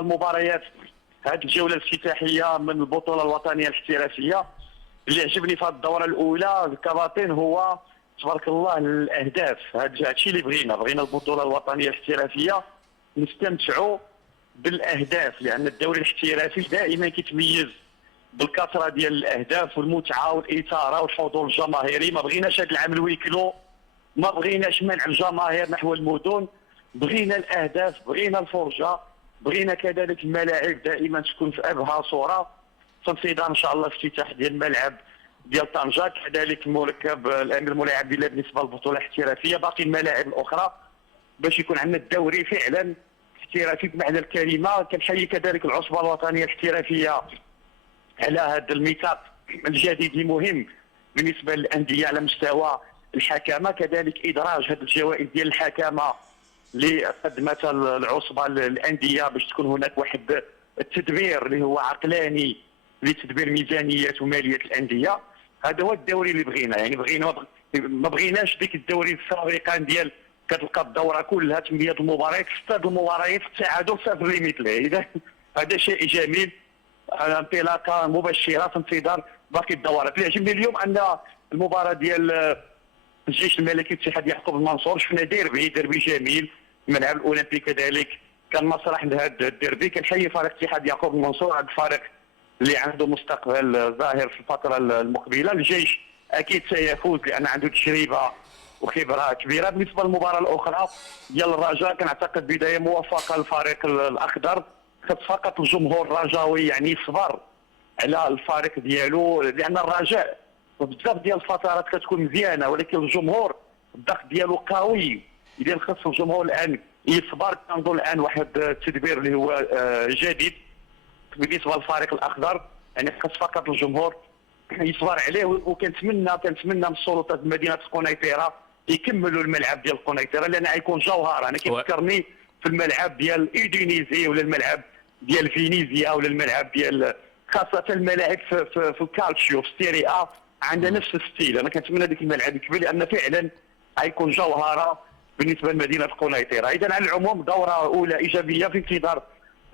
المباريات هذه الجوله الافتتاحيه من البطوله الوطنيه الاحترافيه. اللي عجبني في هذه الدوره الاولى الكباتن هو تبارك الله الاهداف. هذا الشيء اللي بغينا البطوله الوطنيه الاحترافيه نستمتعوا بالاهداف، لان الدوري الاحترافي دائما كيتميز بالكثره ديال الاهداف والمتعه والاثاره والحضور الجماهيري. ما بغيناش هذا العام الويكلو، ما بغيناش منع الجماهير نحو المدن، بغينا الاهداف، بغينا الفرجه، بغينا كذلك الملاعب دائما تكون في ابهى صوره. في انتظار ان شاء الله افتتاح ديال الملعب ديال طنجه، كذلك مركب الامير مولاي عبد الله بالنسبه للبطوله الاحترافيه، باقي الملاعب الاخرى باش يكون عندنا الدوري فعلا احترافي بمعنى الكلمه. كنحيي كذلك العصبه الوطنيه الاحترافيه على هذا الميثاق الجديد اللي مهم بالنسبه للانديه على مستوى الحكامه، كذلك ادراج هذه الجوائز ديال الحكامه لخدمه العصبه الانديه باش تكون هناك واحد التدبير اللي هو عقلاني لتدبير ميزانيه وماليه الانديه. هذا هو الدوري اللي بغينا، يعني ما بغيناش ديك الدوري السابقا ديال كتلقى الدوره كلها 8 المباريات 6 المباريات في التعادل صفر ليميتلي. اذا هذا شيء جميل، انطلاقه مبشره في انتظار باقي الدورات. اللي عجبني اليوم ان المباراه ديال الجيش الملكي اتحاد يعقوب المنصور شفنا ديربي جميل، الملعب الاولمبي كذلك كان مسرح لهذا الديربي. كنحيي فريق اتحاد يعقوب المنصور، هذا الفريق اللي عنده مستقبل ظاهر في الفتره المقبله. الجيش اكيد سيفوز لان عنده تجربه وخبره كبيره. بالنسبه للمباراه الاخرى ديال الرجاء كنعتقد بدايه موفقه للفريق الاخضر، خد فقط الجمهور الرجاوي يعني يصبر على الفريق ديالو، لان الرجاء بزاف ديال الفترات كتكون مزيانه ولكن الجمهور الضغط ديالو قوي. اذا خص الجمهور الان يصبر. كنظن الان واحد التدبير اللي هو جديد بالنسبه للفريق الاخضر، يعني خص فقط الجمهور يصبر عليه. وكنتمنى من السلطات مدينه قنيطره يكملوا الملعب ديال قنيطره لان غيكون جوهر. انا كيفكرني في الملعب ديال ايدونيزي ولا الملعب ديال فينيزيا ولا الملعب ديال خاصه الملاعب في الكالتشيو في ستيري ا عندها نفس الستيل. انا كنتمنى ديك الملعب يكمل لان فعلا غيكون جوهره بالنسبه لمدينه قنيطره. اذا على العموم دوره اولى ايجابيه في انتظار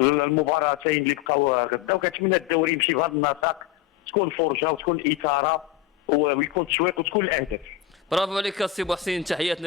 المباراتين اللي بقاو غدا، وكنتمنى الدوري يمشي بهذا النسق، تكون فرجه وتكون اثاره ويكون تشويق وتكون الاهداف. برافو عليك السي بوحسين، تحياتنا.